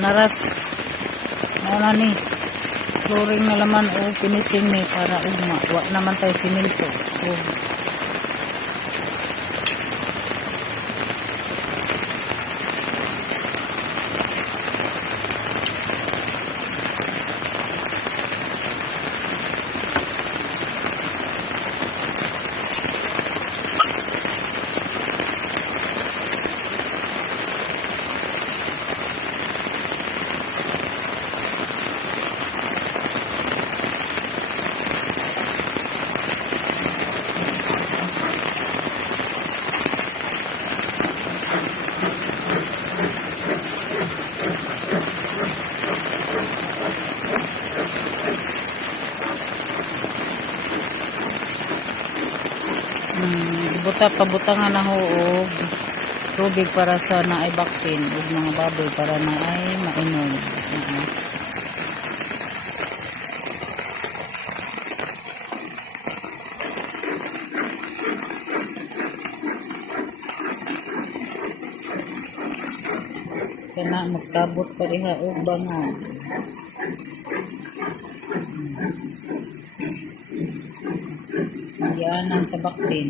naras na ni flooring na laman o finishing ni para ugma wa naman tayo simento o pabutangan na ho og tubig para sa naay baktin ug mga baboy para naay mainom. Kana magkabot pa diha og bangag. Yan ang sa baktin.